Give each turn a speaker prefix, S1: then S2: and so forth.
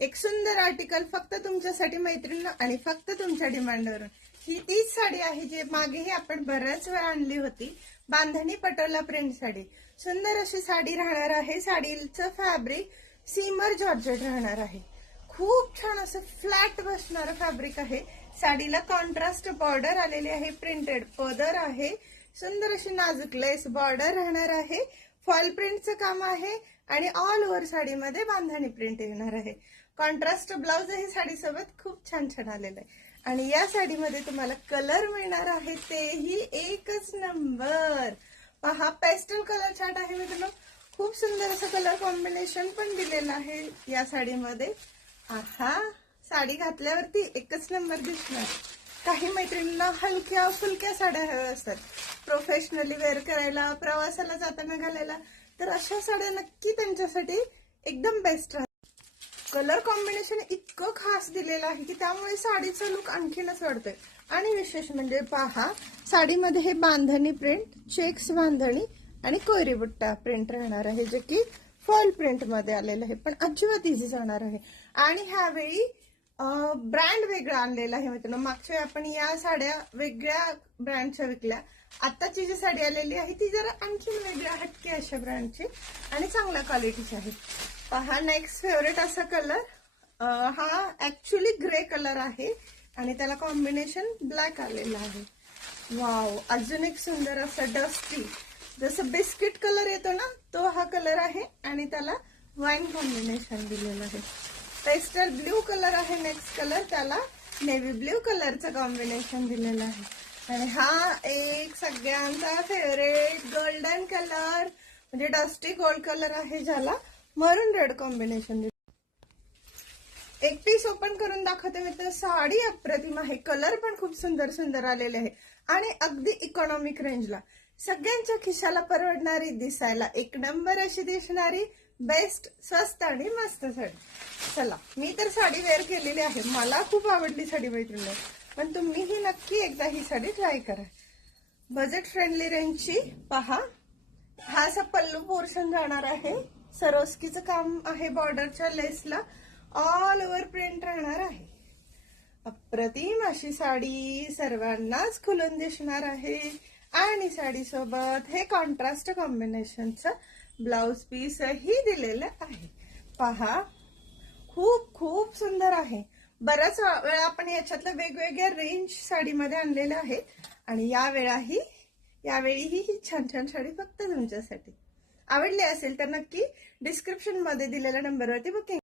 S1: एक सुंदर आर्टिकल फक्त तुमच्यासाठी मैत्रिणी आणि फक्त तुमच्या डिमांडवरून ही तीच साडी आहे जी मागेही आपण बऱ्याच वेळा आणली होती बांधणी पटोला प्रिंट साडी. सुंदर अशी साडी राहणार आहे. साडीचं फॅब्रिक सीमर जॉर्जेट राहणार आहे. खूप छान असं फ्लॅट बसणारं फॅब्रिक आहे. साडीला कॉन्ट्रास्ट बॉर्डर आलेली आहे प्रिंटेड पदर आहे. सुंदर अशी नाजूक लेस बॉर्डर राहणार आहे. फॉल प्रिंटचं काम आहे आणि ऑल ओव्हर साडीमध्ये बांधणी प्रिंट येणार आहे. कॉन्ट्रास्ट ब्लाउज हे साडीसोबत खूप छान छान आलेलं आहे. आणि या साडीमध्ये तुम्हाला कलर मिळणार आहे तेही एकच नंबर पहा पेस्टल कलर चार्ट आहे मित्रांनो. खूप सुंदर असं कलर कॉम्बिनेशन पण दिलेलं आहे या साडीमध्ये. आहा साडी घातल्यावरती एकच नंबर दिसणार. काही मैत्रिणींना हलक्या फुलक्या साड्या हव्या असतात. प्रोफेशनली वेअर करायला प्रवासाला जाताना घालायला तर अशा साड्या नक्की त्यांच्यासाठी एकदम बेस्ट राहतात. कलर कॉम्बिनेशन इतकं खास दिलेलं आहे की त्यामुळे साडीचा लुक आणखीनच वाढतोय. आणि विशेष म्हणजे पहा साडीमध्ये हे बांधणी प्रिंट चेक्स बांधणी आणि कोयरी बुट्टा प्रिंट राहणार आहे जे की फॉल प्रिंटमध्ये आलेलं आहे. पण अजिबात इझी जाणार आहे. आणि ह्यावेळी ब्रँड वेगळा आणलेला आहे मित्रांनो. मागच्या वेळी आपण या साड्या वेगळ्या ब्रँडच्या विकल्या. आत्ताची जी साडी आलेली आहे ती जरा आणखीन वेगळ्या हटके अशा ब्रँडची आणि चांगल्या क्वालिटीची आहे पहा नेक्स्ट फेवरेट असा कलर हा ऍक्च्युली ग्रे कलर आहे आणि त्याला कॉम्बिनेशन ब्लॅक आलेलं आहे. वाव अजून एक सुंदर असा डस्टी जसं बिस्किट कलर येतो ना तो हा कलर आहे आणि त्याला वाईन कॉम्बिनेशन दिलेलं आहे. पेस्टल ब्ल्यू कलर आहे नेक्स्ट कलर त्याला नेव्ही ब्ल्यू कलरचं कॉम्बिनेशन दिलेलं आहे. आणि हा एक सगळ्यांचा फेवरेट गोल्डन कलर म्हणजे डस्टी गोल्ड कलर आहे ज्याला मरून रेड कॉम्बिनेशन एक पीस ओपन करून दाखवते मी तर साडी अप्रतिम आहे कलर पण खूप सुंदर सुंदर आलेले आहे. आणि अगदी इकॉनॉमिक रेंजला सगळ्यांच्या खिशाला परवडणारी दिसायला एक नंबर अशी दिसणारी बेस्ट स्वस्त आणि मस्त साडी. चला मी तर साडी वेअर केलेली आहे. मला खूप आवडली साडी मैत्रिणी. पण तुम्हीही नक्की एकदा ही साडी ट्राय करा. बजेट फ्रेंडली रेंजची पहा. हा असा पल्लू पोर्शन जाणार आहे. सरोस्कीचं काम आहे बॉर्डरच्या लेसला ऑल ओव्हर प्रिंट राहणार आहे. अप्रतिम अशी साडी सर्वांनाच खुलून दिसणार आहे. आणि साडी सोबत हे कॉन्ट्रास्ट कॉम्बिनेशनचं ब्लाउज पीसही दिलेलं आहे. पहा खूप खूप सुंदर आहे. बऱ्याच वेळा आपण याच्यातल्या वेगवेगळ्या रेंज साडीमध्ये आणलेल्या आहेत. आणि या वेळाही यावेळीही ही छान छान साडी फक्त तुमच्यासाठी. आवडली असेल तर नक्की डिस्क्रिप्शनमध्ये दिलेल्या नंबरवरती बुकिंग